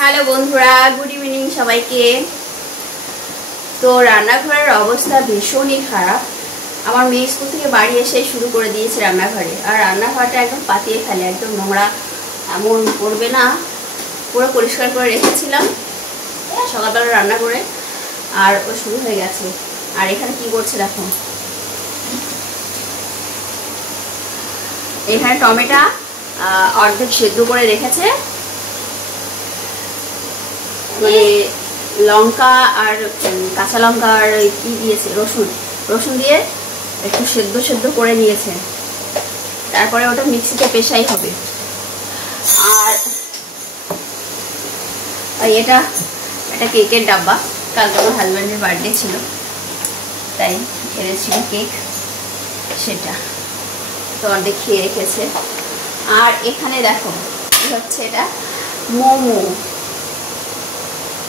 Hello বন্ধুরা, good evening সবাইকে। তো রান্নাঘরের অবস্থা ভীষণই খারাপ। আমার মেয়ে স্কুল থেকে বাড়ি এসে শুরু করে দিয়েছে রান্নাঘরে, আর রান্নাঘরটা একদম পাতিয়ে ফেলে, একদম নোংরা এমন করবে না। পুরো পরিষ্কার করে রেখেছিলাম সকালবেলা রান্না করে, আর ও শুরু হয়ে গেছে। আর এখানে কি করছে দেখো, এখানে টমেটো অর্ধেক সেদ্ধ করে রেখেছে, মানে লঙ্কা আর কাঁচা লঙ্কা আর কি দিয়েছে, রসুন দিয়ে একটু সেদ্ধ করে নিয়েছে। তারপরে ওটা মিক্সিতে পেশাই হবে। আর এটা কেকের ডাব্বা, কালকে আমার হাজব্যান্ডের বার্থডে ছিল, তাই এনেছিল কেক, সেটা তো অর্ধেক খেয়ে রেখেছে। আর এখানে দেখো কি হচ্ছে, এটা মোমো।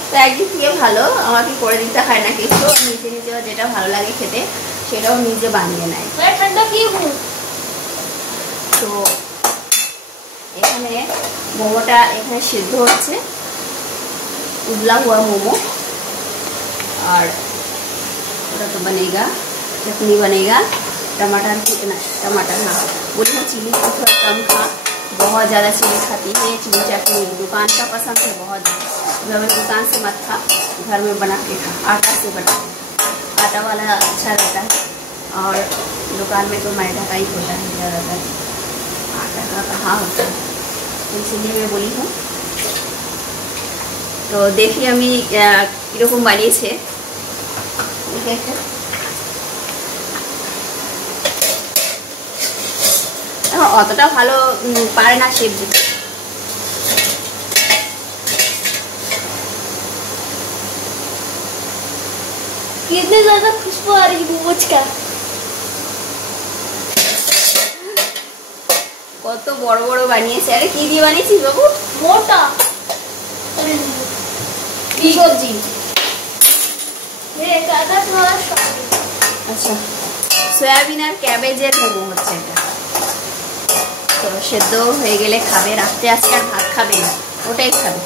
তো একদিক থেকে ভালো, আমাকে করে দিতে হয় না কিছু, নিজে যেটা ভালো লাগে খেতে সেটাও নিজে বানিয়ে নেয়। তো এখানে মোমোটা এখানে সিদ্ধ হচ্ছে, उबला हुआ मोमो। और थोड़ा तो बनेगा, चटनी बनेगा, टमाटर हाँ बोली है चिली को थोड़ा कम खा, बहुत ज़्यादा चिली खाती है। चिली चटनी दुकान का पसंद है बहुत ज़्यादा, दुकान से मत खा, घर में बना के खा, आटा से बना के, आटा वाला अच्छा रहता है, और दुकान में तो मैदा का ही होता है ज़्यादातर, आटा का कहाँ होता है, तो इसलिए मैं बोली हूँ। তো দেখি আমি কিরকম বানিয়েছে। অতটা ভালো পারে না শেপ দিতে। कितने ज्यादा खुशबू आ रही है मोमोज का। কত বড় বড় বানিয়েছে। আরে কি দিয়ে বানিয়েছিস বাবু? মোটা কি সবজি? আচ্ছা, সয়াবিন আর ক্যাবেজের মোমো হচ্ছে এটা। তো সেদ্ধ হয়ে গেলে খাবে, রাত্রে আজকে আর ভাত খাবে না, ওটাই খাবে।